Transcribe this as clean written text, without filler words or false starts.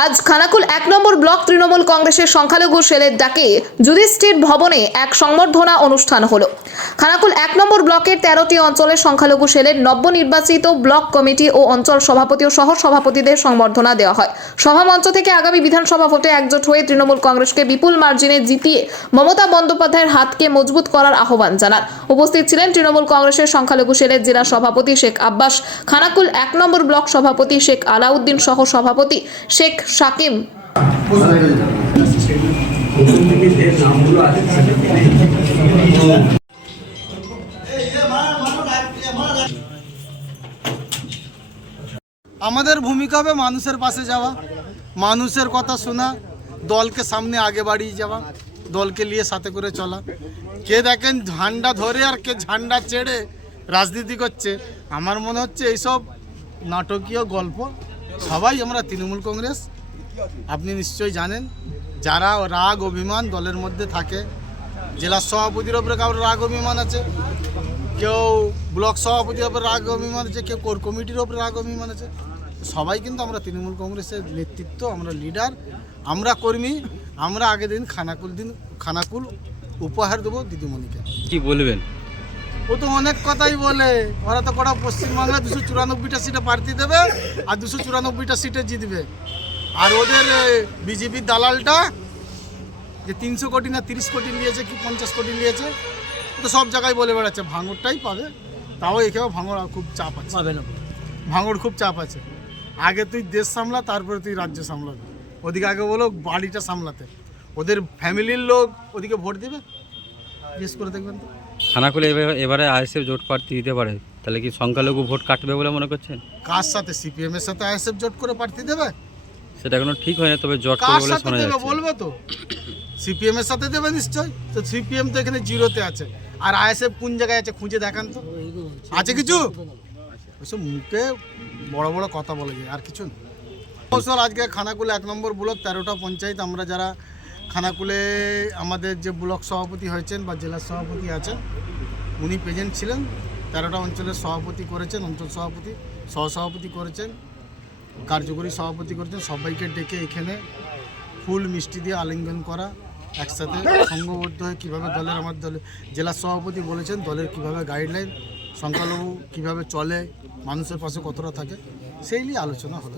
আজ খানাকুল ১ নম্বর ব্লক তৃণমূল কংগ্রেসের সংখ্যালঘু সেলের ডাকে যুধিষ্ঠির ভবনে এক সংবর্ধনা অনুষ্ঠান হলো। খানাকুল ১ নম্বর ব্লকের ১৩টি অঞ্চলের সংখ্যালঘু সেলের নবনির্বাচিত ব্লক কমিটি ও অঞ্চল সভাপতি ও সহ সভাপতিদের সংবর্ধনা দেওয়া হয়। সভামঞ্চ থেকে আগামী বিধানসভা ভোটে একজোট হয়ে তৃণমূল কংগ্রেসকে বিপুল মার্জিনে জিতিয়ে মমতা বন্দ্যোপাধ্যায়ের হাতকে মজবুত করার আহ্বান জানান। উপস্থিত ছিলেন তৃণমূল কংগ্রেসের সংখ্যালঘু সেলের জেলা সভাপতি শেখ আব্বাস, খানাকুল ১ নম্বর ব্লক সভাপতি শেখ আলাউদ্দিন সহ সভাপতি শেখ শাকিম। আমাদের ভূমিকা হবে মানুষের পাশে যাওয়া, মানুষের কথা শোনা, দলকে সামনে আগে বাড়িয়ে যাওয়া, দলকে নিয়ে সাথে করে চলা। কে দেখেন ঝান্ডা ধরে আর কে ঝান্ডা ছেড়ে রাজনীতি করছে, আমার মনে হচ্ছে এইসব নাটকীয় গল্প। সবাই আমরা তৃণমূল কংগ্রেস, আপনি নিশ্চয়ই জানেন। যারা রাগ অভিমান দলের মধ্যে থাকে, জেলা সভাপতির ওপরে কারোর রাগ অভিমান আছে, কেউ ব্লক সভাপতির ওপরে রাগ অভিমান আছে, কেউ কোর কমিটির ওপরে রাগ অভিমান আছে। সবাই কিন্তু আমরা তৃণমূল কংগ্রেসের নেতৃত্ব, আমরা লিডার, আমরা কর্মী। আমরা আগের দিন খানাকুল উপহার দেবো দিদিমণিকে। কি বলবেন? ও তো অনেক কথাই বলে, ওরা তো কটা পশ্চিমবাংলা 294টা সিটে প্রার্থী দেবে আর 294টা সিটে জিতবে। আর ওদের বিজেপির দালালটা যে 300 কোটি না 30 কোটি নিয়েছে কি 50 কোটি নিয়েছে, তো সব জায়গায় বলে বেড়াচ্ছে ভাঙড়টাই পাবে। তাও এখানেও ভাঙড় খুব চাপ আছে, ভাঙড় খুব চাপ আছে। আগে তুই দেশ সামলা, তারপরে তুই রাজ্য সামলাবি। ওদিকে আগে বলো বাড়িটা সামলাতে, ওদের ফ্যামিলির লোক ওদিকে ভোট দেবে, জিজ্ঞেস করে দেখবেন তো। খানাকুলে এবারে আইএসএফ জোট প্রার্থী দিতে পারে, তাহলে কি সংখ্যালঘু ভোট কাটবে বলে মনে করছেন? কার সাথে? সিপিএম এর সাথে আইএসএফ জোট করে প্রার্থী দেবে? সেটা এখনো ঠিক হয় না, তবে জোট কার করবে বলে সাথে শোনা দেবে যাচ্ছে। বলবে তো। সিপিএম এর সাথে দেবে নিশ্চয়। তো সিপিএম তো এখানে জিরোতে আছে, আর আইএসএফ কোন জায়গায় আছে খুঁজে দেখান তো, আছে কিছু? ওইসব মুখে বড় বড় কথা বলে যায়, আর কিছু না। আজকে খানাকুল 1 নম্বর ব্লক 13টা পঞ্চায়েত, আমরা যারা খানাকুলে আমাদের যে ব্লক সভাপতি হয়েছেন বা জেলা সভাপতি আছেন, উনি প্রেজেন্ট ছিলেন। 13টা অঞ্চলের সভাপতি করেছেন, অঞ্চল সভাপতি, সহসভাপতি করেছেন, কার্যকরী সভাপতি করেছেন। সবাইকে ডেকে এখানে ফুল মিষ্টি দিয়ে আলিঙ্গন করা, একসাথে সংঘবদ্ধ হয়ে কীভাবে দলের, আমার দলের জেলা সভাপতি বলেছেন দলের কীভাবে গাইডলাইন, সংখ্যালঘু কীভাবে চলে, মানুষের পাশে কতটা থাকে, সেই নিয়ে আলোচনা হলো।